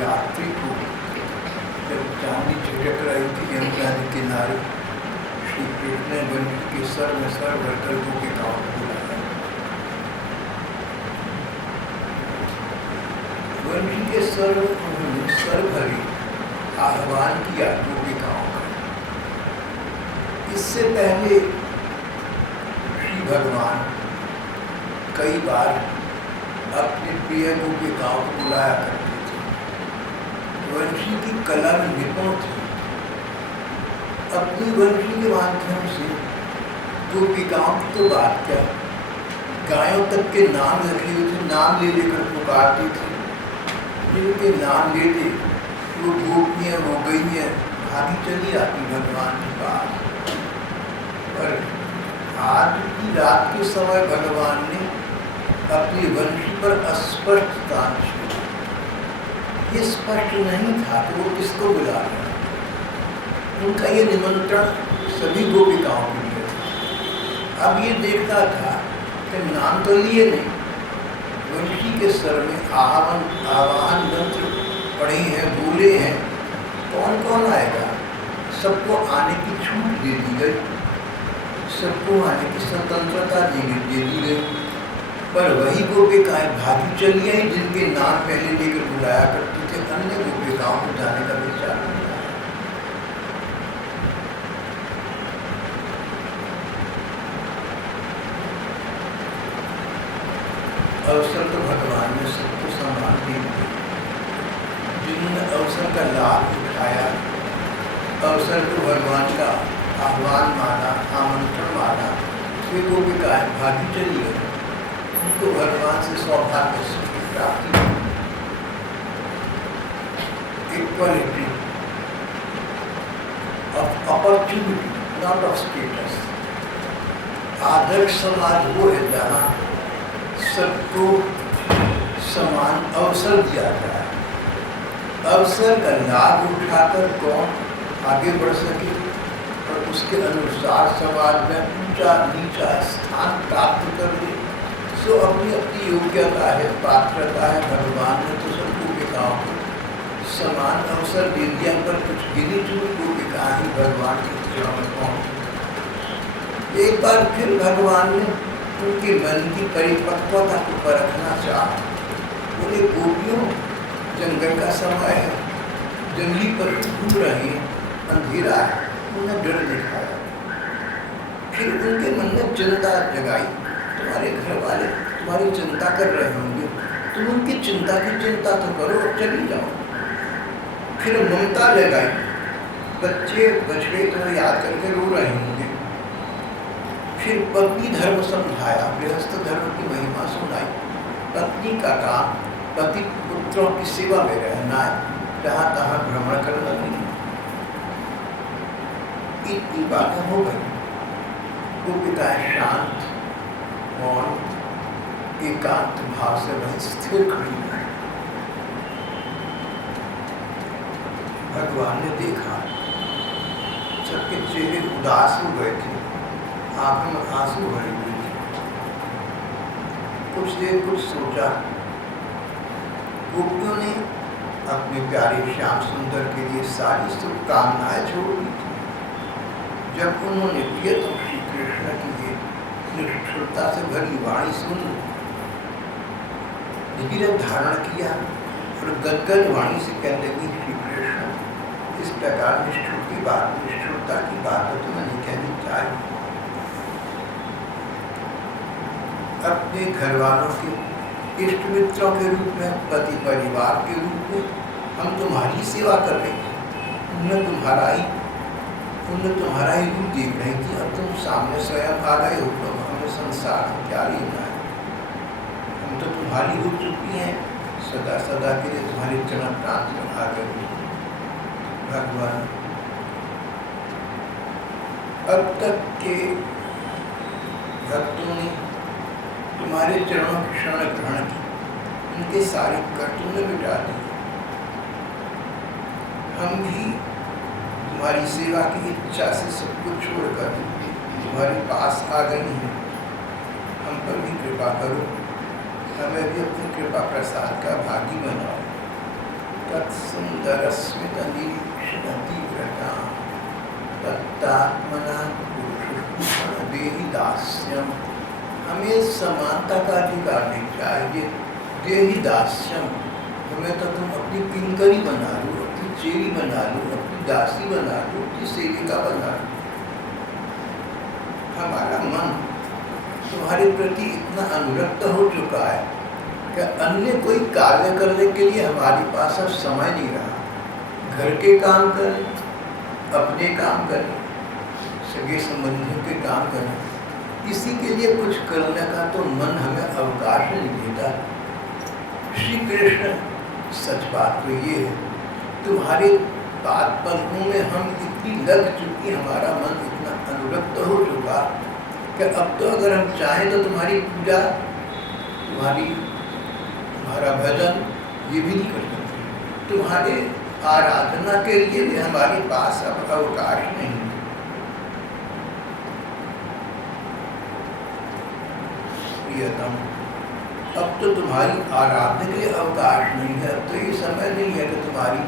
रात्रि को जब चांदी छिटक रही थी यमुना के किनारे, श्री कृष्ण ने वंशी के सर में सर भरकर गोपिकाओं को बुलाया। वंशी के सर में उन्होंने सर भरी आह्वान किया गोपिकाओं का। इससे पहले श्री भगवान कई बार अपने प्रिय गोपिकाओं को बुलाया करते थे। वंशी की कला में निपुण थे। अपनी वंशी के माध्यम से गोपिकाओं की तो बात क्या, गायों तक के नाम रखे हुए थे, नाम ले लेकर पुकारते थे। जिनके नाम लेते वो गोपियाँ, वो गैयाँ भागी चली आती भगवान के पास। पर आज की रात के समय भगवान ने अपनी वंशी पर अस्पष्ट तान छोड़ा। ये स्पष्ट नहीं था कि वो किसको बुला रहे हैं। उनका ये निमंत्रण सभी गोपिकाओं के लिए था। अब ये देखता था कि नाम तो लिए नहीं, वंशी के सर में आवाहन मंत्र पढ़े हैं, बोले हैं, कौन कौन आएगा। सबको आने की छूट दे दी गई, सबको आने की स्वतंत्रता दे दी गई। पर वही गोपिकाएं भागी चली आई जिनके नाम पहले लेकर बुलाया करते थे। अन्य गोपिकाओं को जाने का विचार नहीं आया। अवसर तो भगवान ने सबको समान दे दिया। जिन्होंने अवसर का लाभ उठाया, अवसर को भगवान का आह्वान माना, आमंत्रण माना, वे गोपिकाएं भागी चली गई। उनको भगवान से सौभाग्य की प्राप्ति हुई। Equality of opportunity, not of status. आदर्श समाज वो है जहाँ सबको समान अवसर दिया जाए। अवसर का लाभ उठाकर कौन आगे बढ़ सके और उसके अनुसार समाज में ऊंचा नीचा स्थान प्राप्त कर ले, सो अपनी अपनी योग्यता है, पात्रता है। भगवान ने तो सब गोपिकाओं को समान अवसर दे दिया, पर कुछ गिनी चुनी गोपिकाएं ही भगवान के चरणों में पहुंची। एक बार फिर भगवान ने उनके मन की परिपक्वता को परखना चाहा। बोले, गोपियों, जंगल का समय है, जंगली पशु घूम रहे हैं, अंधेरा है, उन्हें डर दिखाया। फिर उनके मन में चिंता जगाई। तुम्हारे घर वाले तुम्हारी चिंता कर रहे होंगे, तुम उनकी चिंता की चिंता तो करो, चली जाओ। फिर ममता जगाई। बच्चे बछड़े तुम्हें याद करके रो रहे होंगे। फिर पत्नी धर्म समझाया, गृहस्थ धर्म की महिमा सुनाई। पत्नी का काम पति पुत्रों की सेवा में रहना है, जहाँ तहाँ भ्रमण करना नहीं। इतनी बातें हो गई। गोपिकाएं शांत और एकांत भाव से वहीं स्थिर खड़ी हैं। भगवान ने देखा सबके चेहरे उदास हो गए थे, आंखों में आंसू भरे हुए थे। कुछ देर कुछ सोचा। गोपियों ने अपने प्यारे श्याम सुंदर के लिए सारी शुभकामनाएं छोड़ दी थी। जब उन्होंने प्रियतम श्री कृष्ण की निष्ठुरता से भरी वाणी सुन, धीरे धारण किया और गदगद वाणी से कहने लगी, श्री कृष्ण, इस प्रकार निष्ठुरता की बात तो तुम्हें नहीं कहनी चाहिए। अपने घर वालों के इष्ट मित्रों के रूप में, पति परिवार के रूप में हम तुम्हारी सेवा कर रहे थे। उन्हें तुम्हारा ही रूप देख रही थी। अब तुम सामने स्वयं आ गए हो, तो हमें संसार में क्या लेना है। हम तो तुम्हारी हो चुकी हैं, सदा सदा के लिए तुम्हारे चरण प्रांत में आ गए। भगवान, अब तक के भक्तों ने तुम्हारे चरणों की शरण ग्रहण की, उनके सारे कर तुमने मिटा दिए। हम भी तुम्हारी सेवा की इच्छा से सब कुछ छोड़कर तुम्हारे पास आ गए हैं। हम पर भी कृपा करो, हमें भी अपनी कृपा प्रसाद का भागी बनाओ। तत्सुंदरस्मितनिरीक्षणतीव्रता तत्तात्मना पुरुषभूषण देहि दास्यम। हमें समानता का अधिकार नहीं चाहिए। देहि दास्यम, हमें तो तुम अपनी किंकरी बना लो, अपनी चेरी बना लो, अपनी दासी बना लो, अपनी सेविका बना लो। हमारा मन तुम्हारे प्रति इतना अनुरक्त हो चुका है कि अन्य कोई कार्य करने के लिए हमारे पास अब समय नहीं रहा। घर के काम करें, अपने काम करें, सगे संबंधियों के काम करें, इसी के लिए कुछ करने का तो मन हमें अवकाश नहीं देता। श्री कृष्ण, सच बात तो ये है, तुम्हारे तात्पर्यों में हम इतनी लग चुकी, हमारा मन इतना अनुरक्त हो चुका कि अब तो अगर हम चाहें तो तुम्हारी पूजा, तुम्हारा भजन ये भी नहीं कर सकते। तुम्हारे आराधना के लिए भी हमारे पास अब अवकाश नहीं है। प्रियतम, अब तो तुम्हारी आराधना के लिए अवकाश नहीं है। अब तो ये समय नहीं है कि तुम्हारी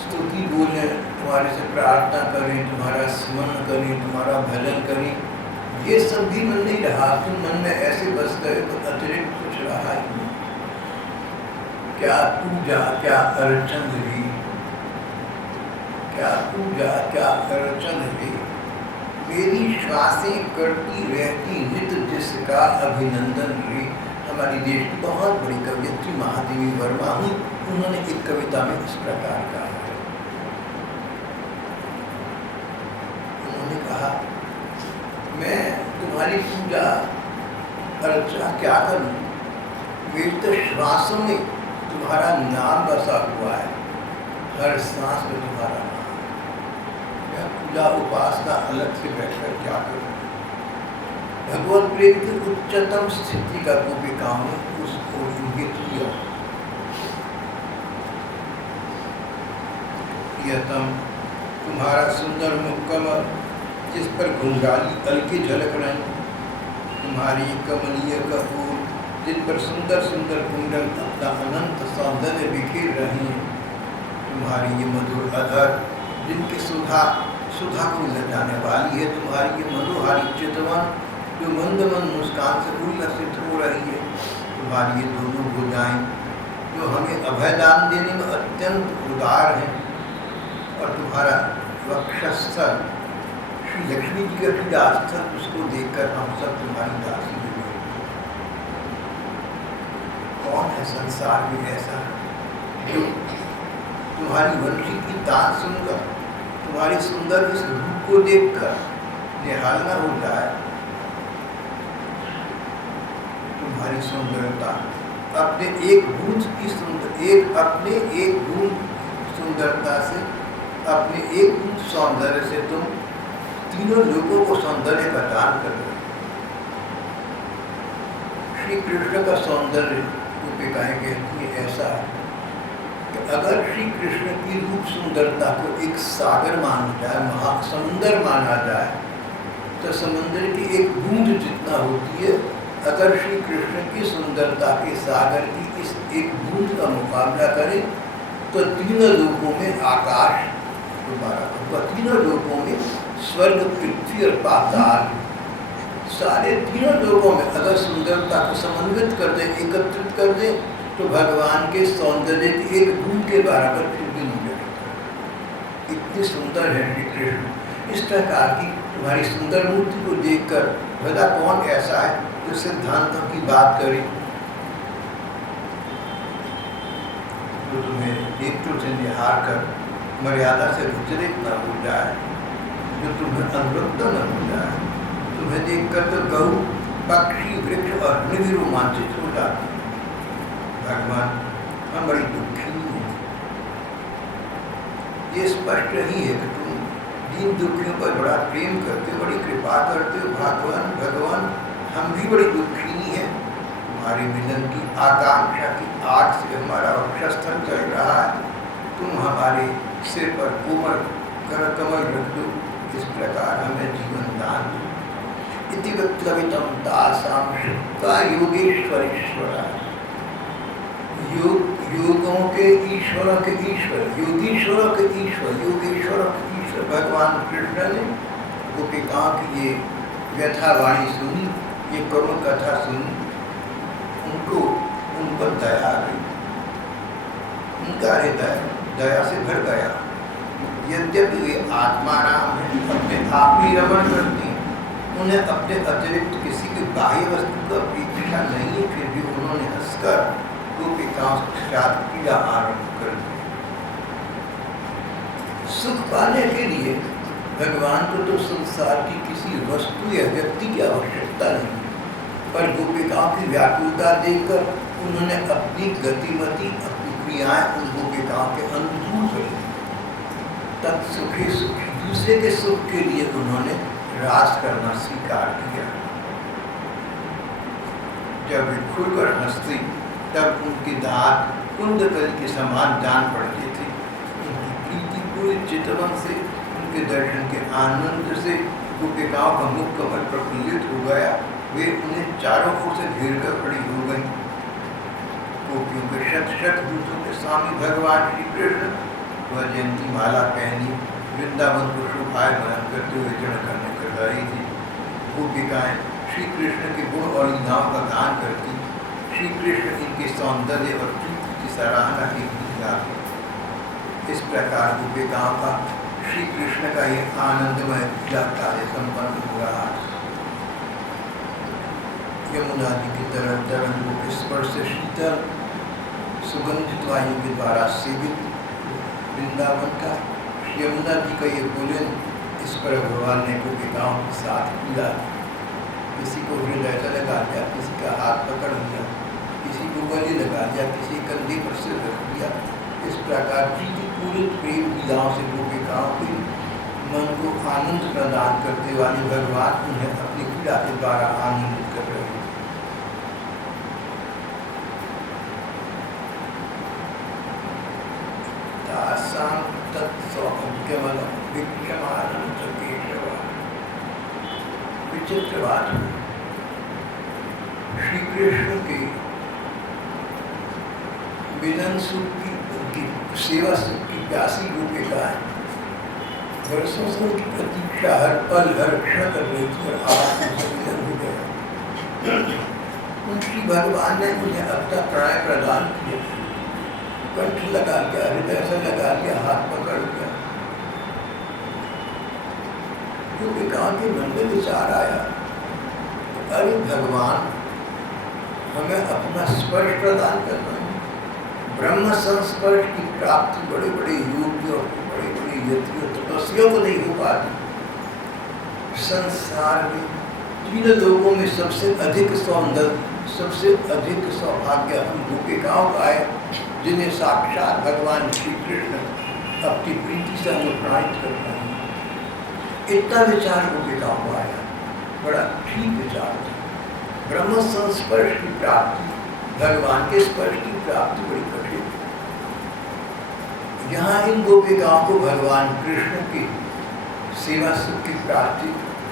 स्तुति बोलें, तुम्हारे से प्रार्थना करें, तुम्हारा स्मरण करें, तुम्हारा भजन करें। ये सब भी मन नहीं रहा। तुम मन में ऐसे बस गए तो अतिरिक्त कुछ रहा ही नहीं। क्या पूजा, क्या अर्चन रे, क्या पूजा, क्या अर्चन रे। मेरी श्वासें करती रहती नित जिसका अभिनंदन रे। हमारी देश की बहुत बड़ी कवयित्री महादेवी वर्मा हुई, उन्होंने एक कविता में इस प्रकार कहा है। उन्होंने कहा, मैं तुम्हारी पूजा अर्चना क्या करूं, मेरी तो श्वासों में तुम्हारा नाम बसा हुआ है, हर सांस में तुम्हारा नाम। मैं पूजा उपासना अलग से बैठकर क्या करूं। भगवत प्रेम की उच्चतम स्थिति का गोपिकाओं ने उसको इंगित किया। प्रियतम, तुम्हारा सुंदर मुखकमल जिस पर घुंघराली अलके झलक रही, तुम्हारी कमनीय कपूर जिन पर सुंदर सुंदर कुंडल अपना अनंत सौंदर्य बिखेर रही हैं, तुम्हारी ये मधुर अधर जिनकी सुधा को मिल जाने वाली है, तुम्हारी ये मनोहारी चितवन जो मंद मंद मुस्कान से उल्लसित हो रही है, तुम्हारी ये दोनों भुजाएं जो हमें अभयदान देने में अत्यंत उदार हैं, और तुम्हारा वक्षस्थल श्री लक्ष्मी जी का क्रीडास्थल, उसको देखकर हम सब तुम्हारी दासी हो गए। कौन है संसार में ऐसा जो तुम्हारी वंशी की तान सुनकर, तुम्हारे सुंदर इस रूप को देखकर निहाल न हो जाए। तुम्हारी सुंदरता अपने एक बूंद सुंदरता से, अपने एक बूंद सौंदर्य से तुम तीनों लोगों को सौंदर्य का दान कर रहे हो। श्री कृष्ण का सौंदर्य गोपिकाएं कहती है ऐसा है कि अगर श्री कृष्ण की रूप सुंदरता को एक सागर माना जाए, महासमुंदर माना जाए, तो समुद्र की एक बूंद जितना होती है, अगर श्री कृष्ण की सुंदरता के सागर की इस एक बूंद का मुकाबला करें तो तीनों लोकों में आकाश, तीनों लोकों में स्वर्ग, पृथ्वी और पाताल, सारे तीनों लोगों में अगर सुंदरता को समन्वित कर दे, एकत्रित कर दे, तो भगवान के सौंदर्य की एक बूंद के बराबर फिर भी नहीं लगता। इतनी सुंदर है श्री कृष्ण। इस प्रकार की तुम्हारी सुंदर मूर्ति को देखकर भला कौन ऐसा है जो सिद्धांतों की बात करे, जो तुम्हें नेत्रों से निहार कर मर्यादा से विचलित न हो जाए, जो तुम्हें अनुरक्त न हो जाए। तुम्हें देखकर तो गौ, पक्षी, वृक्ष और अग्नि भी रोमांचित हो जाते हैं। भगवान, हम बड़ी दुखी हैं। ये स्पष्ट ही है कि तुम दीन दुखियों पर बड़ा प्रेम करते हो, बड़ी कृपा करते हो। भगवान, हम भी बड़ी दुखी हैं। तुम्हारे मिलन की आकांक्षा की आग से हमारा वक्षस्थल चल रहा है। तुम हमारे सिर पर कोमल कर कमल रख दो, इस प्रकार हमें जीवन दान दो। इति विप्लवितम तासाम शुक्ता योगेश्वरेश्वरा। योग योगों के ईश्वर के ईश्वर, योगीश्वर के ईश्वर, योगेश्वर के ईश्वर भगवान कृष्ण ने गोपिकाओं की ये व्यथावाणी सुनी, ये करुण कथा सुनी, उनको उन पर दया आ गई, उनका हृदय दया से भर गया। यद्यपि वे आत्मा नाम है, अपने आप ही रमण करती हैं, उन्हें अपने अतिरिक्त किसी की बाह्य वस्तु का अपेक्षा नहीं है, फिर भी उन्होंने हंसकर गोपिकाओं के साथ क्रीड़ा आरंभ कर दी। सुख पाने के लिए भगवान को तो संसार की किसी वस्तु या व्यक्ति की आवश्यकता नहीं, पर गोपिकाओं की व्याकुलता देखकर उन्होंने अपनी गतिमति, अपनी क्रियाएं उन गोपिकाओं के अनुकूल कर दी। तत्सुखी सुखी, दूसरे के सुख के लिए उन्होंने रास करना स्वीकार किया। जब वे खुलकर हंसती तब उनके दांत कुंडकली के समान जान पड़ते थे। उनकी प्रीति पूरे चितवन से, उनके दर्शन के आनंद से गोपिकाओं का मुख कमल प्रफुल्लित हो गया। वे उन्हें चारों ओर से घेर कर खड़ी हो गई। गोपियों के शत शत दूतों के स्वामी भगवान श्री कृष्ण वह जयंती माला पहनी वृंदावन को शोभायमान करते हुए चरण करने कर रही थी। गोपिकाएं श्री कृष्ण के गुण और लीलाओं का गान करती, श्री कृष्ण इनके सौंदर्य और प्रीति की सराहना की गीत गाती। इस प्रकार गोपिकाओं का श्री कृष्ण का ये आनंदमय कार्य संपन्न हो रहा है। यमुना जी की तरह तरंगों के स्पर्श से शीतल सुगंधित वायु के द्वारा सेवित वृंदावन का यमुना जी का ये भोजन, इस पर भगवान ने गोपिकाओं के साथ मिला। किसी को हृदय से लगा दिया, किसी का हाथ पकड़ लिया, किसी को गले लगा दिया, किसी कंधे पर सिर रख दिया। इस प्रकार की पूरे प्रेम लीलाओं से गोपिकाओं के मन को आनंद प्रदान करते वाले भगवान उन्हें अपनी क्रीड़ा के द्वारा आनंदित कर रहे हैं। विचित्र बात, श्री कृष्ण के मिलन सुख की, उनकी सेवा सुख की प्यासी गोपिकाएं वर्षों से उनकी प्रतीक्षा हर पल हर क्षण कर रही थी और आज उनसे मिलन हो गया। उनकी भगवान ने उन्हें अपना प्रणय प्रदान किया, कंठ लगा लिया, हृदय से लगा लिया, हाथ पकड़ लिया। गोपिकाओं के मन में विचार आया, अरे भगवान हमें अपना स्पर्श प्रदान करना है। ब्रह्म संस्पर्श की प्राप्ति बड़े बड़े योगियों, बड़े बड़े यतियों, तपस्वियों को नहीं हो पाती। संसार में तीन लोगों में सबसे अधिक सौंदर्य, सबसे अधिक सौभाग्य हम गोपिकाओं का है, जिन्हें साक्षात भगवान श्री कृष्ण अपनी प्रीति से अनुप्राणित करना है। इतना विचार गोपिकाओं को आया, बड़ा ठीक विचार था। ब्रह्म संस्पर्श की प्राप्ति, भगवान के स्पर्श की प्राप्ति बड़ी कठिन है। यहाँ इन गोपिकाओं को भगवान कृष्ण की सेवा सुख की प्राप्ति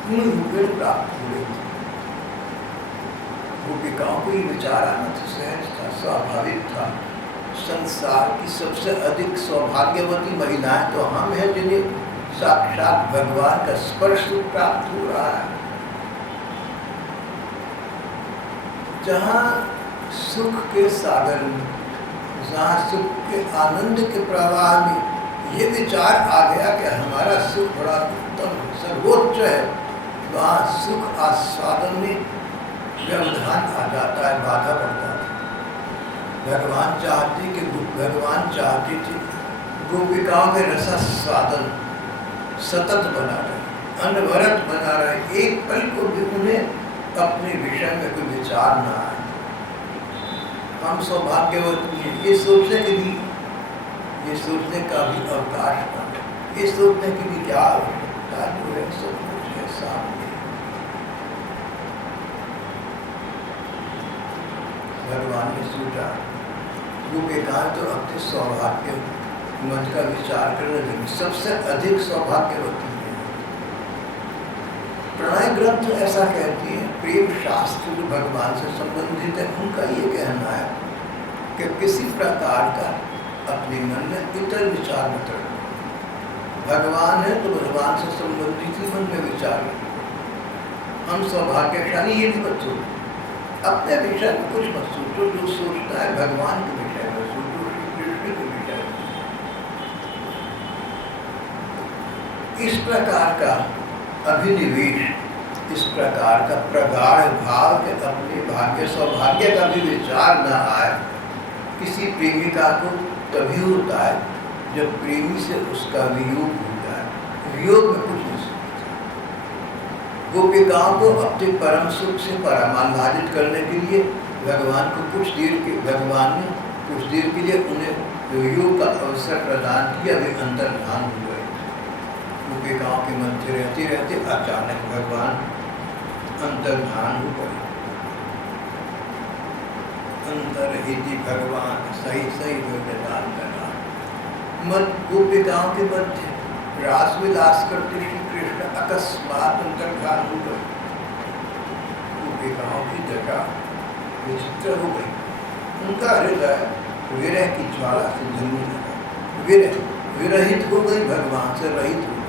पूर्ण रूपेण प्राप्त हो रही थी। गोपिकाओं को ये विचार आना तो सहज था, स्वाभाविक था। संसार की सबसे अधिक सौभाग्यवती महिलाएं तो हम हैं, जिन्हें साक्षात भगवान का स्पर्श प्राप्त हो रहा है। जहाँ सुख के सागर में, जहाँ सुख के आनंद के प्रवाह में ये विचार आ गया कि हमारा सुख बड़ा उत्तम सर्वोच्च है, वहाँ सुख आस्वादन में व्यवधान आ जाता है, बाधा पड़ जाती है। भगवान चाहते थे गोपिकाओं के रसास्वादन सतत बना रहे, अनवरत बना रहे, एक पल को भी उन्हें अपने विषय में कोई विचार ना आए। हम सौभाग्यवती हैं, ये सोचने का भी अवकाश बना, ये सोचने की भी क्या आवश्यकता जो है, सब कुछ है सामने। भगवान ने सोचा गोपिकाएं तो अपने सौभाग्य मत का विचार करने लगी, सबसे अधिक सौभाग्यवती है। प्रणय ग्रंथ ऐसा कहती है, प्रेम शास्त्र जो भगवान से संबंधित है, उनका ये कहना है कि किसी प्रकार का अपने मन में इतर विचार मत रखो। भगवान है तो भगवान से संबंधित ही मन में विचार रखो। हम सौभाग्यशाली ये भी मत सोचो, अपने विषय में कुछ मत सोचो, जो सोचता है भगवान के विषय में सोचो, श्री कृष्ण के विषय में। इस प्रकार का अभिनिवेश, इस प्रकार का प्रगाढ़ भाव के अपने भाग्य सौभाग्य का भी विचार न आए। किसी प्रेमिका को तभी होता है जब प्रेमी से उसका वियोग होता है। वियोग में कुछ नहीं सोचता। गोपिकाओं को अपने परम सुख से परमाह्लादित करने के लिए भगवान ने कुछ देर के लिए उन्हें वियोग का अवसर प्रदान किया, वे अंतर्धान हुए। गोपिकाओं के मध्य रहते रहते अचानक भगवान अंतर्धान हो गए। अंतर्हिति भगवान सही सही विधान करना। गोपिकाओं के मध्य रास विलास करते श्री कृष्ण अकस्मात अंतर्धान हो गए। गोपिकाओं की दशा विचित्र हो गई। उनका हृदय विरह की ज्वाला से जलने लगा। विरहित हो गई, भगवान से रहित हो गई।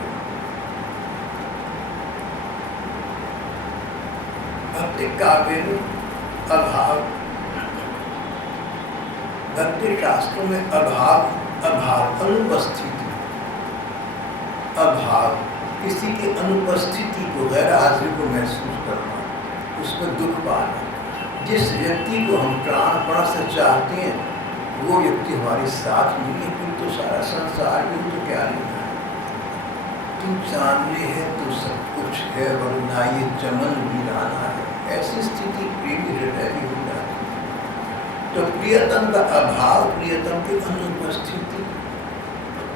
भक्ति काव्य में अभाव, भक्ति शास्त्रों में अभाव अनुपस्थिति, अभाव किसी की अनुपस्थिति को, गैर हाजिरी को महसूस करना, उसमें दुख पाना। जिस व्यक्ति को हम प्राणपण से चाहते हैं वो व्यक्ति हमारे साथ नहीं है, फिर तो सारा संसार भी तो क्या नहीं है। तुम सामने है तो सब कुछ है, वरना ये चमन वीराना है। ऐसी स्थिति प्रेमी हृदय भी हो जाती है। तो प्रियतम का अभाव, प्रियतम की अनुपस्थिति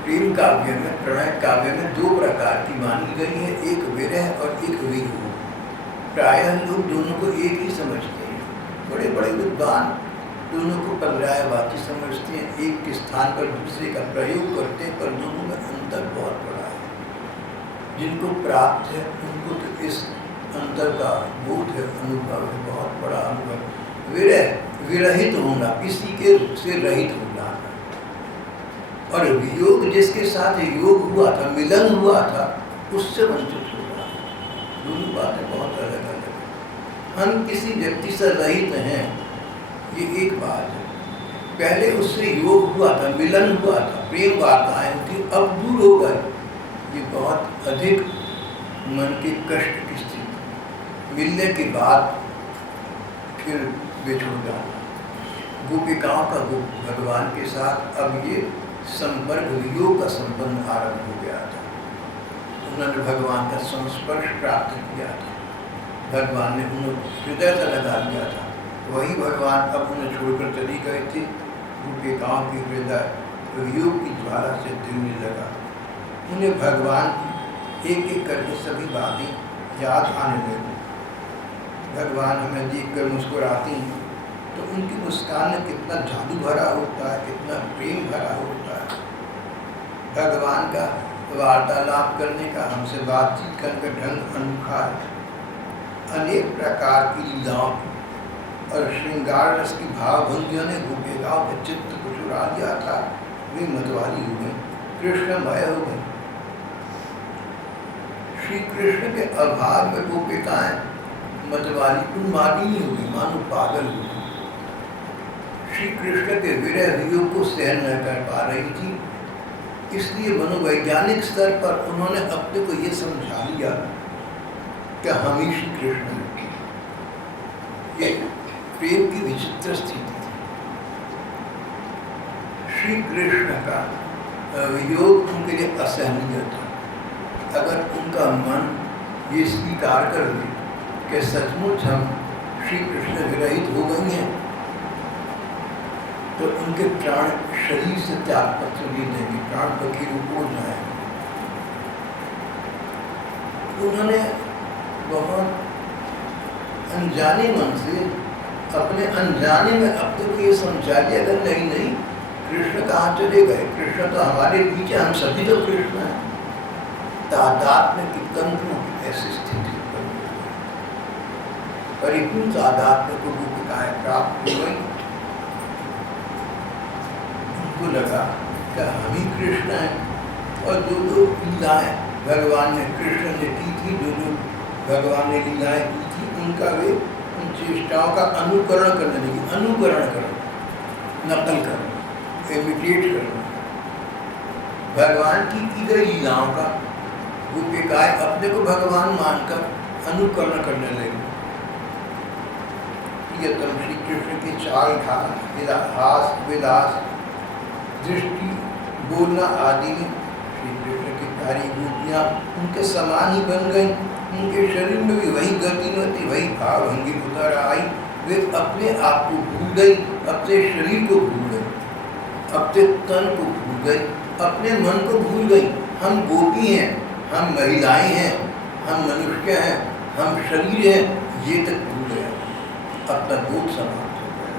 प्रेम काव्य में, प्रणय काव्य में दो प्रकार की मानी गई है, एक विरह और एक वियोग। प्रायः लोग दोनों को एक ही समझते हैं। बड़े बड़े विद्वान दोनों को पर्यायवाची समझते हैं, एक के स्थान पर दूसरे का प्रयोग करते हैं, पर दोनों में अंतर बहुत बड़ा है। जिनको प्राप्त है उनको तो इस अंतर का बोध है, अनुभव है, बहुत बड़ा अनुभव। विरहित होना, किसी के से रहित होना, और वियोग जिसके साथ योग हुआ था, मिलन हुआ था, उससे वंचित होना। दोनों बातें बहुत अलग अलग है। हम किसी व्यक्ति से रहित हैं, ये एक बात है। पहले उससे योग हुआ था, मिलन हुआ था, प्रेम वार्ताएं थी, अब दूर हो गए, ये बहुत अधिक मन के कष्ट की स्थिति। मिलने के बाद फिर बिछुड़ जाना। गोपिकाओं का भगवान के साथ अब ये संपर्क, वियोग का संबंध आरंभ हो गया था। उन्होंने भगवान का संस्पर्श प्राप्त किया था, भगवान ने उन्हें हृदय से लगा लिया था। वही भगवान अब उन्हें छोड़कर चली गए थे। गोपिकाओं की हृदय वियोग की ज्वाला से जलने लगा। उन्हें भगवान की एक एक करके सभी बातें याद आने लगी। भगवान हमें देखकर मुस्कुराती हैं तो उनकी मुस्कान में कितना जादू भरा होता है, कितना प्रेम भरा होता है। भगवान का वार्तालाप करने का, हमसे बातचीत करने का ढंग अनोखा है। अनेक प्रकार की लीलाओं और श्रृंगार रस की भावभंगियों ने गोपिकाओं के चित्त को चुरा लिया था। वे मतवाली हो गई, कृष्णमय हो गई। श्री कृष्ण के अभाव में गोपिकाएं मतवाली, उन्मादी हो गई, मानो पागल हो गई। श्री कृष्ण के विरह वियोग को सहन न कर पा रही थी, इसलिए मनोवैज्ञानिक स्तर पर उन्होंने अपने को ये समझा लिया कि हम ही श्री कृष्ण हैं। ये प्रेम की विचित्र स्थिति थी। श्री कृष्ण का वियोग उनके लिए असहनीय था। अगर उनका मन ये स्वीकार कर ले कि सचमुच हम श्री कृष्ण विरहित हो गई हैं, तो उनके प्राण शरीर से त्याग पत्र भी देंगे, प्राण फकीर हो जाएंगे। उन्होंने बहुत अनजाने मन से, अपने अनजाने में अपने को ये समझा लिया अगर नहीं कृष्ण कहाँ चले गए, कृष्ण तो हमारे बीच, हम सभी तो कृष्ण हैं। तादात्म्य की तंत्रों की ऐसी स्थिति परिपूर्ण तादात्म्य को गोपिकाएं प्राप्त हो गई। उसको लगा कि हम ही कृष्ण हैं और जो जो लीलाएँ भगवान ने कृष्ण ने की थी, जो जो भगवान ने लीलाएँ की थी, उनका वे उन चेष्टाओं का अनुकरण करने लगी। अनुकरण करना, नकल करना, इमिटेट करना भगवान की गई लीलाओं का। गोपिकाएं अपने को भगवान मानकर अनुकरण करने लगी। प्रियतम श्री कृष्ण की चाल ढाल, हास विलास, दृष्टि, बोलना आदि में श्री कृष्ण की प्यारी गोपियाँ उनके समान ही बन गई। उनके शरीर में भी वही गतिमति, वही भाव भंगी उतर आई। वे अपने आप को भूल गई, अपने शरीर को भूल गई, अपने तन को भूल गई, अपने मन को भूल गई। हम गोपी हैं, हम महिलाएं हैं, हम मनुष्य हैं, हम शरीर हैं, ये तक भूल गए। अपना बोध समाप्त हो गया,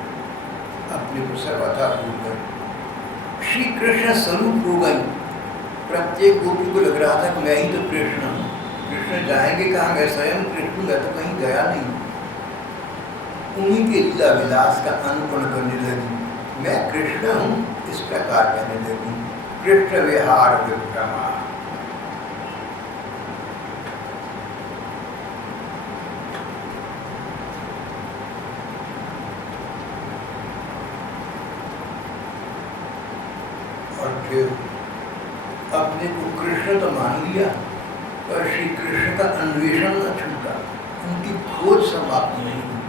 अपने को सर्वथा भूल गए। श्री कृष्ण स्वरूप हो गई। प्रत्येक गोपी को लग रहा था कि मैं ही तो कृष्ण हूँ। कृष्ण जाएंगे कहाँ गए? स्वयं कृष्ण गए तो कहीं गया नहीं। उन्हीं के लीला विलास का अनुकरण करने लगी। मैं कृष्ण हूँ इस प्रकार कहने लगी। कृष्ण विहार विक्रमा। और फिर अपने को कृष्ण तो मान लिया, पर श्री कृष्ण का अन्वेषण न छूटा, उनकी खोज समाप्त नहीं हुई।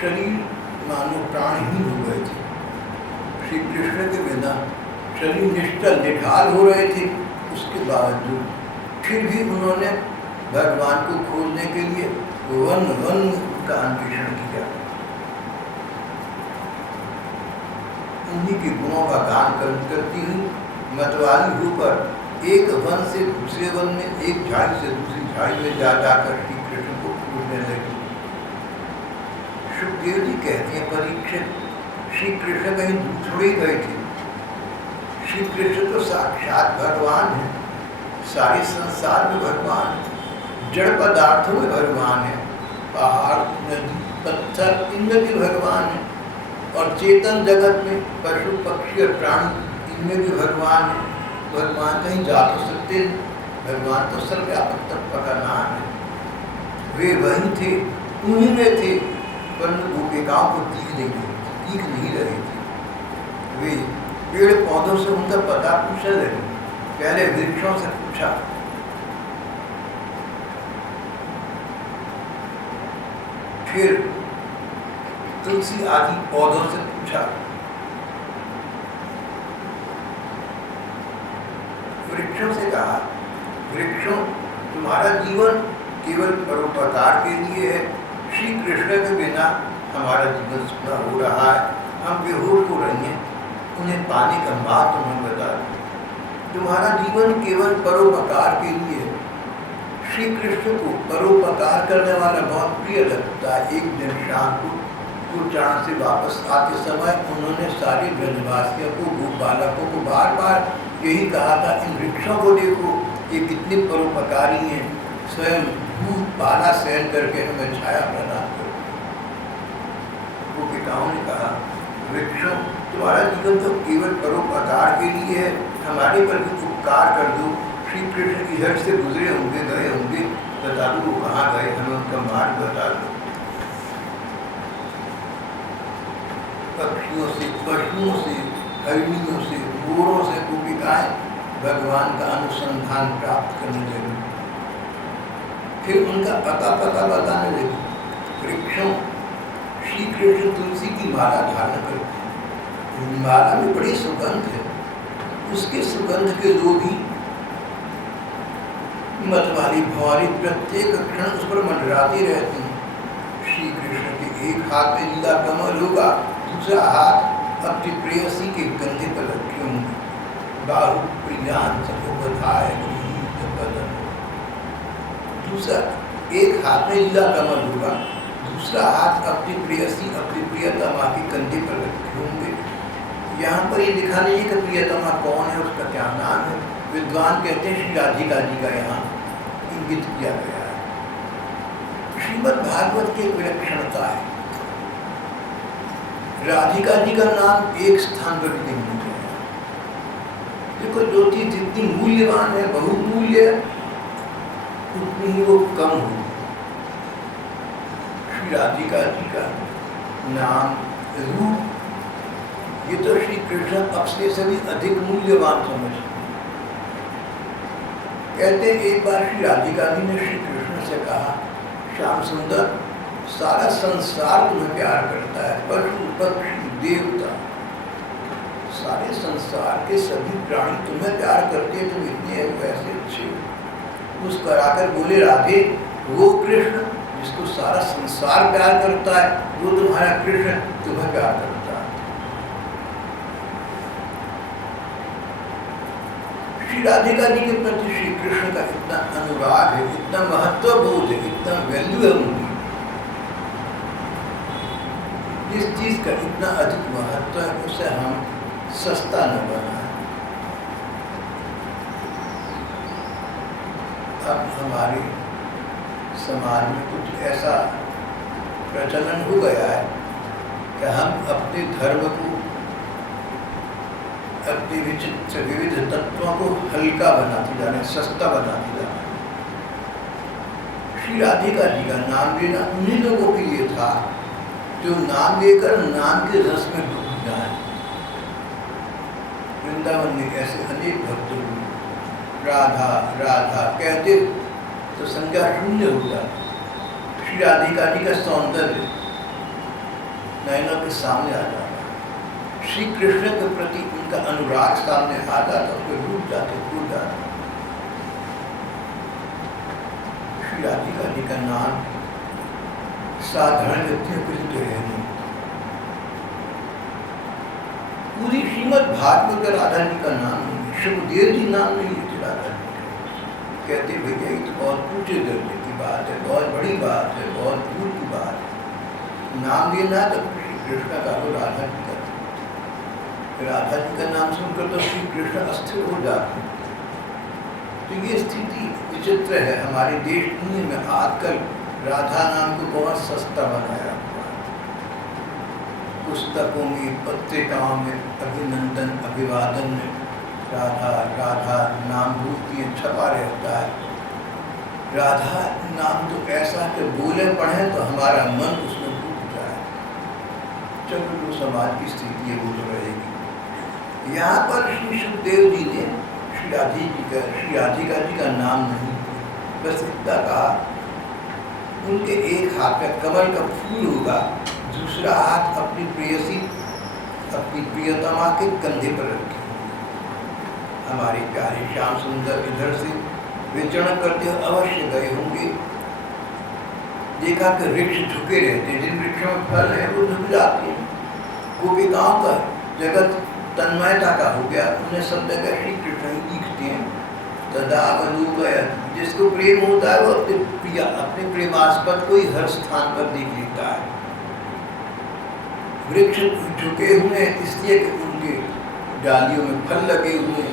शरीर मानो प्राणहीन हो गए थे। श्री कृष्ण के बिना शरीर निश्चल निढाल हो रहे थे। उसके बावजूद फिर भी उन्होंने भगवान को खोजने के लिए वन वन का अन्वेषण किया। उन्हीं के गुणों का गान करती हुई मतवाली होकर एक वन से दूसरे वन में, एक झाड़ी से दूसरी झाड़ी में जा जाकर श्री कृष्ण को खोजने लगी। सुखदेव जी कहते हैं, परीक्षित, श्री कृष्ण कहीं दूर थोड़े गए थे। श्री कृष्ण तो साक्षात भगवान है, सारे संसार में भगवान है, जड़ पदार्थों में भगवान है, पहाड़, नदी, पत्थर, इनमें भी भगवान है, और चेतन जगत में पशु पक्षी और प्राणी, इनमें भी भगवान है। भगवान कहीं जा तो सकते, भगवान तो सर्वव्यापक तत्व का नाम है। वे वहीं थे, उन्हीं में थे, परंतु गोपिकाओं को दिख नहीं रहे थे। वे पेड़ पौधों से उनका पता पूछने लगे। पहले वृक्षों से पूछा, फिर तुलसी आदि पौधों से पूछा, वृक्षों से कहा, वृक्षों, तुम्हारा जीवन केवल परोपकार के लिए है। श्री कृष्ण के बिना हमारा जीवन सूना हो रहा है, हम बेहोश हो रही हैं। उन्हें पाने का बात तुम्हें बता दो। तुम्हारा जीवन केवल परोपकार के लिए है। श्री कृष्ण को परोपकार करने वाला बहुत प्रिय लगता है। एक दिन शाम को उच्चारण से वापस आते समय उन्होंने सारे ब्रजवासियों को, गोपालकों को बार बार यही कहा था, इन वृक्षों को देखो, ये कितने परोपकारी हैं, स्वयं धूप पाला सहन करके हमें छाया प्रदान करो। गोपिकाओं ने कहा, वृक्षों, तुम्हारा जीवन तो केवल परोपकार के लिए है, हमारे पर भी उपकार कर दो। श्री कृष्ण इधर से गुजरे होंगे, गए होंगे, बता दो वो कहाँ गए, हमें उनका मार्ग बता दो। पक्षियों से, पशुओं से, हरिणियों से, मोरों से गोपिकाएं भगवान का अनुसंधान प्राप्त करने लगी। फिर उनका पता बताने लगी। वृक्षों, श्री कृष्ण तुलसी की माला धारण करते, माला में बड़ी सुगंध है, उसके सुगंध के लोभी मतवाली भौरी प्रत्येक क्षण उस पर मंडराती रहती हैं। श्री कृष्ण के एक हाथ में नीला कमल होगा, दूसरा हाथ अपनी प्रेयसी के कंधे पर रखे होंगे। बाहु प्रियान समुपधाय बदन, दूसरा एक हाथ में नीला कमल होगा, दूसरा हाथ अपनी प्रेयसी, अपनी प्रियतमा के कंधे पर रखे होंगे। यहाँ पर ये लिखा नहीं है कि प्रियतमा कौन है, उसका क्या नाम है। विद्वान कहते हैं श्री राधिका जी का यहाँ इंगित किया गया है। श्रीमद् भागवत की विलक्षणता है। राधिका जी का नाम एक स्थान पर भी नहीं है। देखो जो चीज जितनी मूल्यवान है, बहुमूल्य है, उतनी ही वो कम होगी। श्री राधिका जी का नाम, रूप, ये तो श्री कृष्ण अपने से भी अधिक मूल्यवान समझते। कहते एक बार श्री राधिका जी ने श्री कृष्ण से कहा, श्याम सुंदर, सारा संसार तुम्हें प्यार करता है, पशु पक्षी देवता, सारे संसार के सभी प्राणी तुम्हें प्यार करते हैं, तुम इतने वैसे अच्छे। मुस्कुराकर बोले, राधे, वो कृष्ण जिसको सारा संसार प्यार करता है, वो तुम्हारा कृष्ण तुम्हें प्यार करता है। श्री राधिका जी के प्रति श्री कृष्ण का इतना अनुराग है, इतना महत्वबोध है, इतना वैल्यू है उनकी। जिस चीज का इतना अधिक महत्व है, उसे हम सस्ता न बनाए। अब हमारे समाज में कुछ ऐसा प्रचलन हो गया है कि हम अपने धर्म को, अपने विचित्र विविध तत्वों को हल्का बनाते जा रहे हैं, सस्ता बनाते जा रहे हैं। श्री राधिका जी का नाम लेना उन्हीं लोगों के लिए था जो नाम लेकर नाम के रस में डूब जाए। वृंदावन में ऐसे अनेक भक्त हुए, राधा राधा कहते तो संज्ञा शून्य हो जाती। श्री राधिका जी का सौंदर्य नयनों के सामने आ जाता, श्री कृष्ण के प्रति उनका अनुराग सामने आ जाता, उसको डूब जाते, भूल जाते। श्री राधिका जी का नाम साधारण व्यक्तियों के लिए है नहीं। पूरी श्रीमद् भागवत में राधा जी का नाम नहीं, सुखदेव जी नाम नहीं लेते राधा जी का। कहते भैया ये तो बहुत ऊंचे दर्जे की बात है, बहुत बड़ी बात है, बहुत दूर की बात है। नाम लेना तो श्री कृष्ण का हो, राधा जी का। राधा जी का नाम सुनकर तो श्री कृष्ण अस्थिर हो जाते हैं। तो ये स्थिति विचित्र है हमारे देश दुनिया में। आजकल राधा नाम को बहुत सस्ता बनाया हुआ है। पुस्तकों में, पत्रिकाओं में अभिनंदन अभिवादन में राधा राधा नाम भूति छपा रहता है। राधा नाम तो ऐसा कि बोले पढ़े तो हमारा मन उसमें डूब जाए। चलो जो समाज की स्थिति है वो तो रहेगी। यहाँ पर श्री सुखदेव जी ने श्री राधिका जी का नाम नहीं, बस इतना कहा, उनके एक हाथ में कमल का फूल होगा, दूसरा हाथ अपनी प्रेयसी, अपनी प्रियतमा के कंधे पर रखे। हमारे प्यारे श्याम सुंदर इधर से विचरण करते हुए अवश्य गए होंगे, देखा कि वृक्ष झुके रहते हैं, जिन वृक्षों में फल है वो झुक जाते हैं। गोपिकाओं का जगत तन्मयता का हो गया, उन्हें सब जगह श्री कृष्ण ही दिखते हैं। जिसको प्रेम होता है वो अपने प्रेमास्पद को ही हर स्थान पर देख लेता है। वृक्ष झुके हुए इसलिए कि उनके डालियों में फल लगे हुए।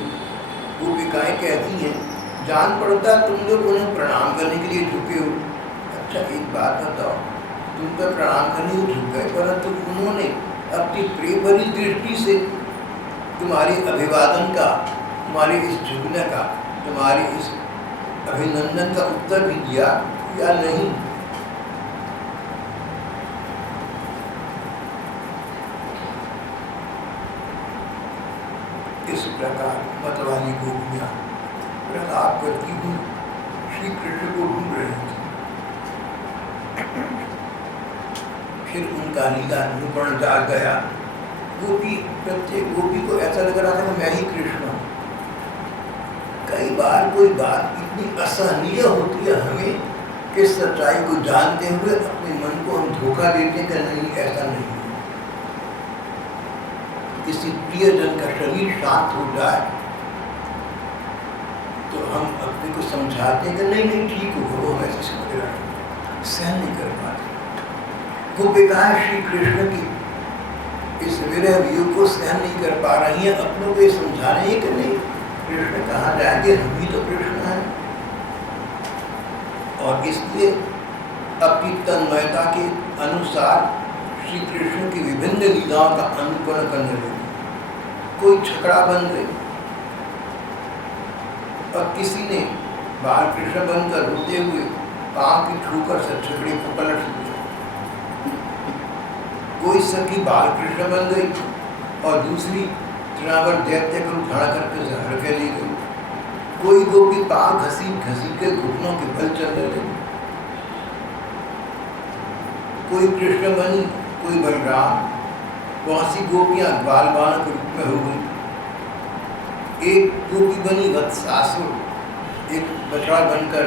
गोपिकाएं कहती हैं, जान पड़ता तुम लोग उन्हें प्रणाम करने के लिए झुके हो। अच्छा एक बात बताओ, तुम तो प्रणाम करने को झुक गए, परंतु उन्होंने अपनी प्रेम भरी दृष्टि से तुम्हारी अभिवादन का, तुम्हारे इस झुकने का, तुम्हारी इस अभिनंदन का उत्तर भी दिया या नहीं? इस प्रकार मतवाली गोपियां प्रलाप करती हुई श्री कृष्ण को ढूंढ रही थी। फिर उनका लीला निरूपण जाग गया। गोपी, प्रत्येक गोपी को ऐसा लग रहा था कि मैं ही कृष्ण हूँ। कई बार कोई बात इतनी असहनीय होती है हमें कि सच्चाई को जानते हुए अपने मन को हम धोखा देते हैं कि नहीं, ऐसा नहीं है। किसी प्रियजन का शरीर शांत हो जाए तो हम अपने को समझाते हैं कि नहीं नहीं ठीक होगा, वो हम ऐसे समझ रहे हैं, सहन नहीं कर पाते। गोपिकाएं श्री कृष्ण की इस विरह वियोग को सहन नहीं कर पा रही हैं, अपनों को समझा रही है कि नहीं कृष्ण कहाँ जाएंगे, हम ही तो कृष्ण हैं। और इसलिए अपनी तन्मयता के अनुसार श्री कृष्ण की विभिन्न लीलाओं का अनुकरण करने लगी। कोई छकड़ा बन गई और किसी ने बाल कृष्ण बनकर रोते हुए पांव की छूकर से छकड़े को पलट दिया। कोई सखी बाल कृष्ण बन गई और दूसरी तृणावर दैत्य को उठा करके जहर के ले गई। कोई गोपी पांव घसी घसी के घुटनों के बल चलने लगी। कोई कृष्ण बनी, कोई बलराम, बहुत सी गोपियां ग्वाल बालक के रूप में हो गई। एक गोपी बनी वत्सासुर, एक बछड़ा बनकर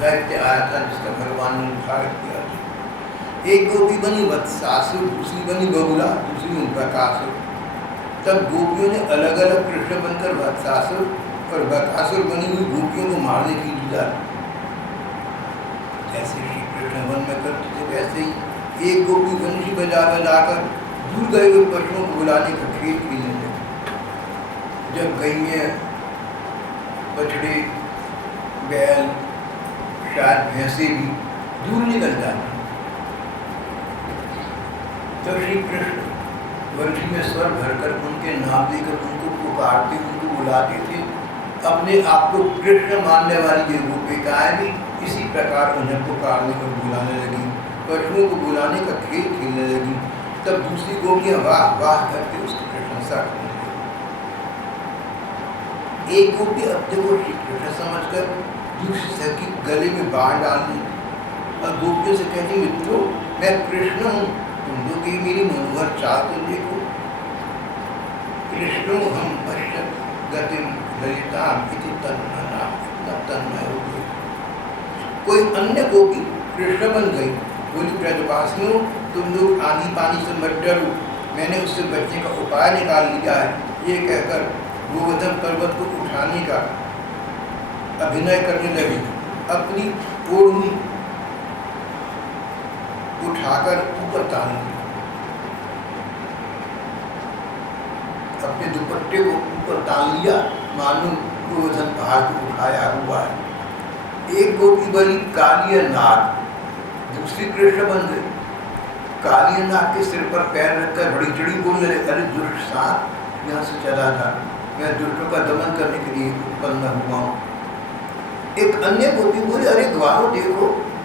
दैत्य आया था जिसका भगवान ने उद्धार किया था। एक गोपी बनी वत्सासुर, दूसरी बनी बगुला, दूसरी बकासुर। तब गोपियों ने अलग अलग कृष्ण बनकर वत्सासुर और बकासुर बनी हुई गोपियों को मारने की लीला। जैसे श्री कृष्ण वन में करते थे वैसे ही एक गोपी वंशी बजा बजाकर दूर गए हुए पशुओं को बुलाने का खेल खेलने लगे। जब गईए, बछड़े, बैल, शायद भैंसे भी दूर निकल जाते तो श्री कृष्ण वंशी में स्वर भरकर उनके नाम लेकर उनको पुकारते, उनको बुलाते थे। अपने आप को कृष्ण मानने वाली ये गोपिकाएं भी इसी प्रकार उन्हें पुकारने और बुलाने लगी, पशुओं को बुलाने का खेल खेलने लगी। तब दूसरी गोपियां वाह वाह करके उसकी प्रशंसा करने लगी। एक गोपी अपने को श्री कृष्ण समझकर दूसरी सखी गले में बाण डालने और गोपियों से कहती, मित्रों मैं कृष्ण हूँ, तुम लोग की मेरी मनोहर चाल को देखो। कृष्णो हम पश्यत गतिम ललिता इति तन्मना, इतना तन्मय हो गई। कोई अन्य गोपी कृष्ण बन गई, बोली ब्रजवासियों तुम लोग आंधी पानी से मत डरो, मैंने उससे बचने का उपाय निकाल लिया है। ये कहकर गोवर्धन पर्वत को उठाने का अभिनय करने लगी। अपनी ओढ़नी उठाकर ऊपर तान ली, अपने दुपट्टे को ऊपर तान लिया, मालूम गोवर्धन पहाड़ को उठाया हुआ है। एक गोपी बनी कालिया नाग, दूसरी कृष्ण बन गई। कालिया नाग के सिर पर पैर रखकर बड़ी चढ़ी बोलने लगे, अरे दुष्ट सांप यहाँ से चला था, मैं दुष्टों का दमन करने के लिए उत्पन्न हुआ हूँ। एक अन्य गोपी बोली, अरे ग्वालों देखो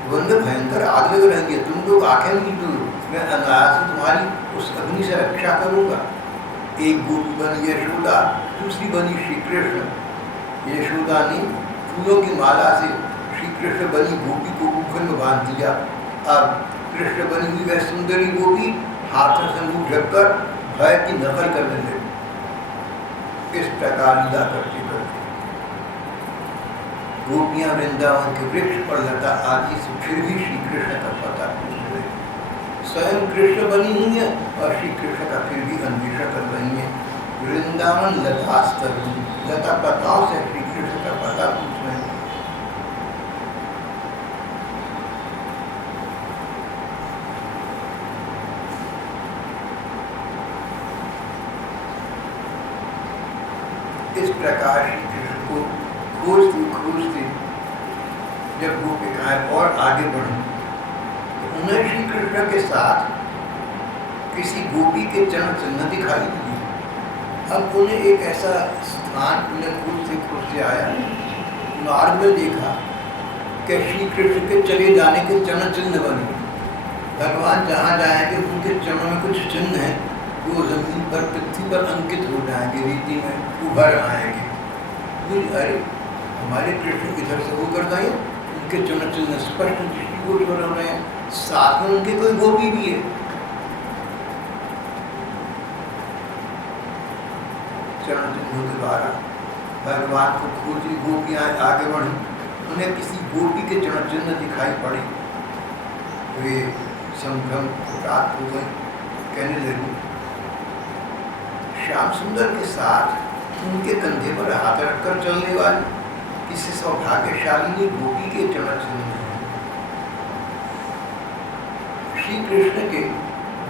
वन में भयंकर आग लग रही है, तुम लोग आंखें नहीं दूर, मैं अनायास से तुम्हारी उस अग्नि से रक्षा करूंगा। एक गोपी बनी यशोदा, दूसरी बनी श्री कृष्ण। यशोदा ने फूलों की माला से श्री कृष्ण बनी गोपी को मुख में बांध दिया और कृष्ण बनी हुई वह सुंदरी गोपी हाथों से मुंह ढककर भय की नकल करने लगी। इस प्रकार लीला करते करते गोपियां वृंदावन के वृक्ष पर लता आदि से फिर भी श्री कृष्ण का पता पूछने लगी। स्वयं कृष्ण बनी हुई है और श्री कृष्ण का फिर भी अन्वेषण कर रही है। वृंदावन लता स्तर, लता पताओं से श्री कृष्ण का पता पूछ रहे हैं। इस प्रकार श्री कृष्ण को खोजते खोजते जब गोपिकाएं और आगे बढ़ी तो उन्हें श्री कृष्ण के साथ किसी गोपी के चरण चिन्ह दिखाई दिए। अब उन्हें एक ऐसा स्थान उन्हें खोजते खोजते आया, मार्ग में देखा कि श्री कृष्ण के चले जाने के चरण चिन्ह बने। भगवान जहाँ जाएंगे उनके चरणों में कुछ चिन्ह हैं, वो जमीन पर पृथ्वी पर अंकित हो जाएंगे, रीति में उभर आएंगे। अरे हमारे कृष्ण इधर से होकर गए, उनके चरण चिन्ह स्पष्ट दृष्टिगोचर हो रहे हैं, साथ में उनके कोई गोपी भी है। चरण चिन्हों के द्वारा भगवान को खोजी गोपियां आगे बढ़ी, उन्हें किसी गोपी के चरण चिन्ह दिखाई पड़े, वे संभ्रम प्राप्त हो गए। कहने लगी, श्याम सुंदर के साथ उनके कंधे पर हाथ रखकर चलने वाली किसी सौभाग्यशाली गोपी के चरण चिन्ह हैं। श्री कृष्ण के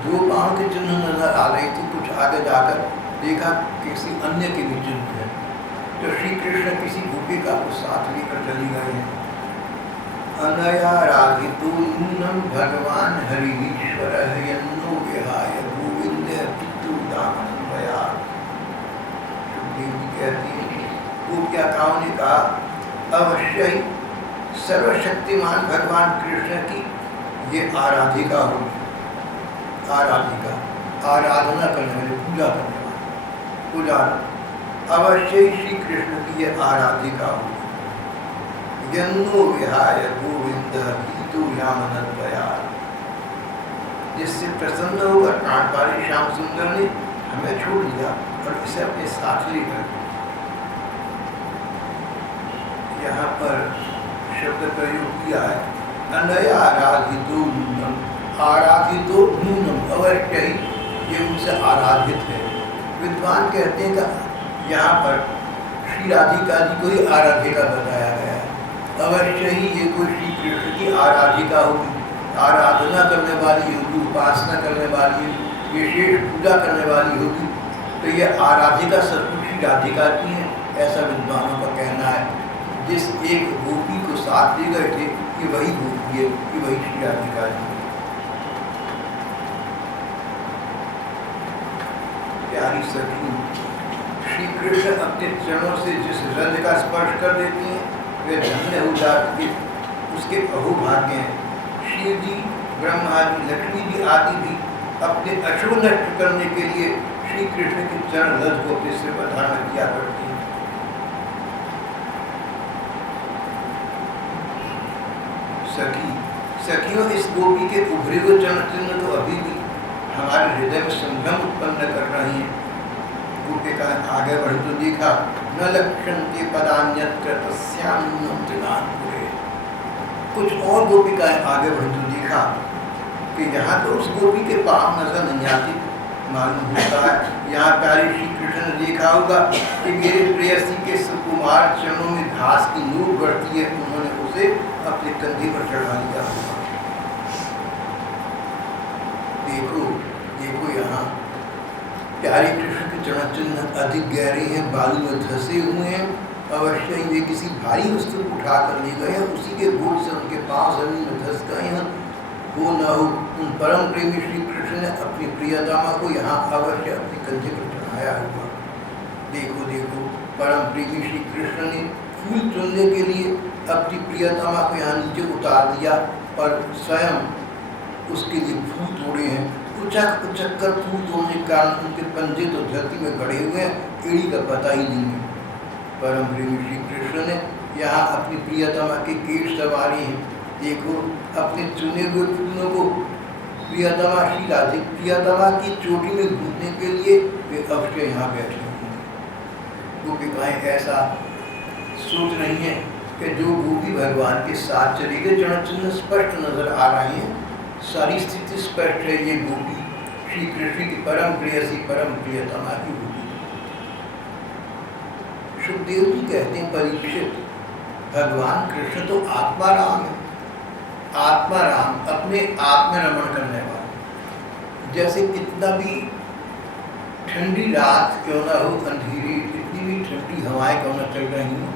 दो पांव के चिन्ह नजर आ रहे थे। कुछ आगे जाकर देखा किसी अन्य के भी चिन्ह है, तो श्री कृष्ण किसी गोपिका को साथ लेकर चली गए हैं। अनया राधितो नूनम भगवान हरिश्वर हयन्नो विहाय सर्वशक्तिमान भगवान कृष्ण की ये आराधिका होगी। आराधिका, आराधना करने वाले, पूजा करने वाले, पूजा अवश्य ही श्री कृष्ण की ये आराधिका होगी। यन्नो विहाय गोविंद गीतो यामनद्वया, जिससे प्रसन्न होकर प्राणपारी श्याम सुंदर ने हमें छोड़ दिया और इसे अपने साथ लेकर। यहाँ पर शब्द प्रयोग किया है अनया आराधितो नूनम, आराधितो नूनम, अवश्य ही ये उनसे आराधित है। विद्वान कहते हैं कि यहाँ पर श्री राधिका जी को ही आराधिका बताया गया है। अवश्य ही ये कोई श्री कृष्ण की आराधिका होगी, आराधना करने वाली होगी, उपासना करने वाली, विशेष पूजा करने वाली होगी। तो ये आराधिका सचमुच श्री राधिका की है, ऐसा विद्वानों का कहना है। जिस एक गोपी को साथ ले गए थे कि वही गोपी है, कि वही श्री राधिका जी। प्यारी सखी, श्री कृष्ण अपने चरणों से जिस रंग का स्पर्श कर देती हैं वे धन्य हो जाती है, उसके अहोभाग्य हैं। शिव जी, ब्रह्मा जी, लक्ष्मी जी आदि भी अपने अशुभ नष्ट करने के लिए श्री कृष्ण के चरण रज को अपने सिर पर धारण किया करती हैं। सखी, सखियों, इस गोपी के उभरे हुए चरण चिन्ह तो अभी भी हमारे हृदय में संभ्रम उत्पन्न कर रही हैं। गोपिका आगे बढ़ तो देखा न लक्षण के पदान्यत्र तस्यान्नं त्रिनाथपुरे। कुछ और गोपिकाएं आगे बढ़ तो देखा कि यहाँ तो उस गोपी के पाप नजर नहीं आती। मालूम होता है यहाँ प्यारे श्री कृष्ण ने देखा होगा कि मेरे प्रेयसी के सुकुमार चरणों में घास की नोक बढ़ती है, उन्होंने उसे अपने कंधे पर चढ़ा लिया होगा। देखो देखो, यहाँ प्यारे कृष्ण के चरण चिन्ह अधिक गहरे हैं, बालू में धंसे हुए हैं। अवश्य ये किसी भारी वस्तु को उठा कर ले गए हैं, उसी के बोझ से उनके पांव जमीन में धंस गए हैं। वो न हो, उन परम प्रेमी श्री कृष्ण ने अपनी प्रियतमा को यहाँ अवश्य अपने कंधे पर चढ़ाया हुआ। देखो देखो, परम प्रेमी श्री कृष्ण ने फूल चुनने के लिए अपनी प्रियतमा को यहाँ नीचे उतार दिया और स्वयं उसके लिए फूल तोड़े हैं। उचक उचक कर फूल तोड़ने के कारण उनके पंजे तो धरती में गड़े हुए हैं, एड़ी का पता ही नहीं है। परम प्रेमी श्री कृष्ण ने यहाँ अपनी प्रियतमा के केश संवारे हैं। देखो, अपने चुने हुए फूलों को प्रियतमा श्री राधिका, प्रियतमा की चोटी में घूमने के लिए वे अवश्य यहाँ बैठे होंगे। गोपिकाएं ऐसा सोच रही हैं कि जो गोपी भगवान के साथ चली गई, चरण चिन्ह स्पष्ट नजर आ रहे हैं, सारी स्थिति स्पष्ट है। ये गोपी श्री कृष्ण की परम प्रेयसी, परम प्रियतमा की गोपी। सुखदेव जी कहते हैं, परीक्षित, भगवान कृष्ण तो आत्मा राम है। आत्मा राम, अपने आप में रमण करने वाला। जैसे कितना भी ठंडी रात क्यों ना हो, अंधेरी, कितनी भी ठंडी हवाएं क्यों ना चल रही हो,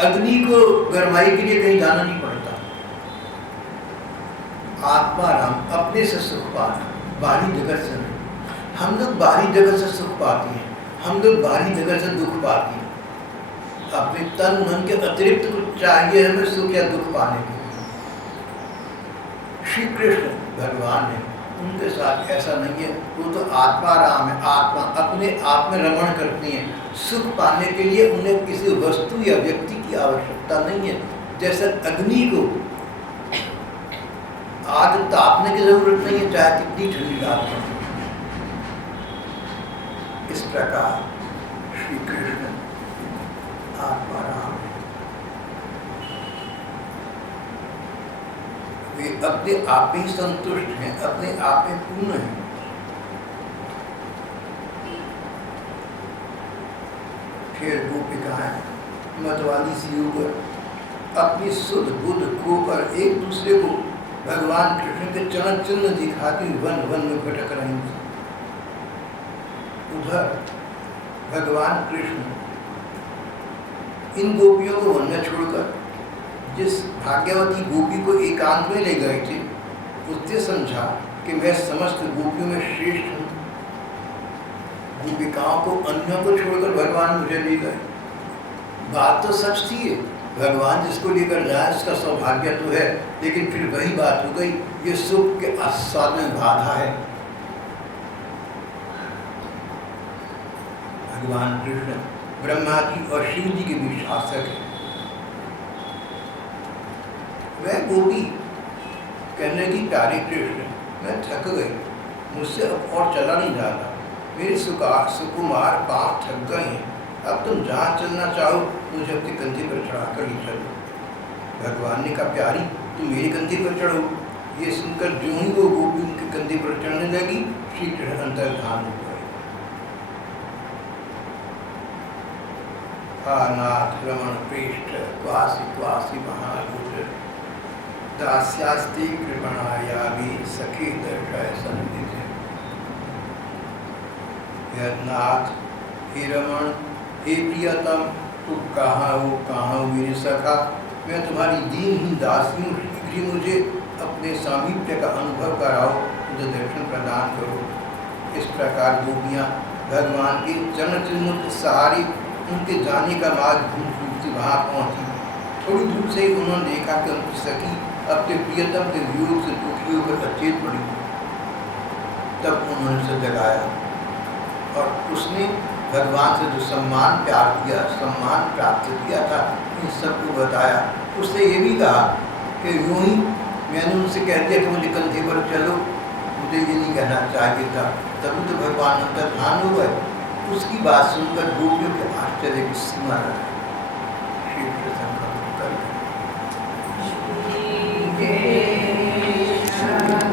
अग्नि को गरमाई के लिए कहीं जाना नहीं पड़ता। आत्मा राम, अपने से सुख पाना, बाहरी जगत से नहीं। हम लोग बाहरी जगत से सुख पाते हैं, हम लोग बाहरी जगत से दुख पाते हैं। अपने तन मन के अतिरिक्त कुछ चाहिए हमें सुख या दुख पाने के लिए। श्री कृष्ण भगवान है, उनके साथ ऐसा नहीं है। वो तो आत्मा राम है, आत्मा अपने आप में रमण करती हैं। सुख पाने के लिए उन्हें किसी वस्तु या व्यक्ति की आवश्यकता नहीं है। जैसे अग्नि को आग तापने की जरूरत नहीं है, चाहे कितनी ठंडी रात हो। इस प्रकार श्री कृष्ण आत्मा राम, वे अपने आप ही संतुष्ट हैं, अपने आप में पूर्ण हैं। फिर गोपिकाएं मतवाली सी होकर अपनी शुद्ध बुद्ध खोकर एक दूसरे को भगवान कृष्ण के चरण चिन्ह दिखाती वन वन में भटक रही थी। उधर भगवान कृष्ण इन गोपियों को वन में छोड़कर जिस भाग्यवती गोपी को एकांत में ले गए थे, उससे समझा कि मैं समस्त गोपियों में श्रेष्ठ हूँ। गोपिकाओं को अन्यों को छोड़कर भगवान मुझे ले गए। बात तो सच थी, भगवान जिसको लेकर जाए उसका सौभाग्य तो है, लेकिन फिर वही बात हो गई, ये सुख के आस्वाद में बाधा है। भगवान कृष्ण ब्रह्मा जी और शिव जी के भी शासक है। वह गोपी कहने की प्यारे कृष्ण, मैं थक गई, मुझसे अब और चला नहीं जाता, मेरे सुकुमार पांव थक गए हैं, अब तुम जहाँ चलना चाहो मुझे अपने कंधे पर चढ़ा कर ही चलो। भगवान ने कहा, प्यारी तुम मेरे कंधे पर चढ़ो। ये सुनकर जो ही वो गोपी उनके कंधे पर चढ़ने लगी, श्री कृष्ण अंतर्धान हो गए। नाथ रमण पृष्ठ क्वासी क्वासी महारुद्र दास्यास्ति कृपणाया भी सखी दर्शय सन्निधि। नाथ, हे रमण, हे प्रियतम, तुम कहाँ हो मेरे सखा, मैं तुम्हारी दीनहीन दासी हूँ, शीघ्र ही मुझे अपने सामीप्य का अनुभव कराओ, मुझे दर्शन प्रदान करो। इस प्रकार गोपियाँ भगवान के चरण चिन्हों के सहारे उनके जाने का मार्ग ढूंढती वहाँ पहुँची। थोड़ी दूर से उन्होंने देखा कि उनकी सखी अपने प्रियतम के वियोग से दुखी होकर अचेत पड़ी। तब उन्होंने उसे जगाया और उसने भगवान से जो सम्मान प्यार किया, सम्मान प्राप्त किया था, इन सबको बताया। उसने ये भी कहा कि यूँ ही मैंने उनसे कह दिया कि मुझे कंधे पर चलो, मुझे ये नहीं कहना चाहिए था, तभी तो भगवान अंतर्धान हो गए। उसकी बात सुनकर गोपियों के आश्चर्य की सीमा रही। श्री कृष्ण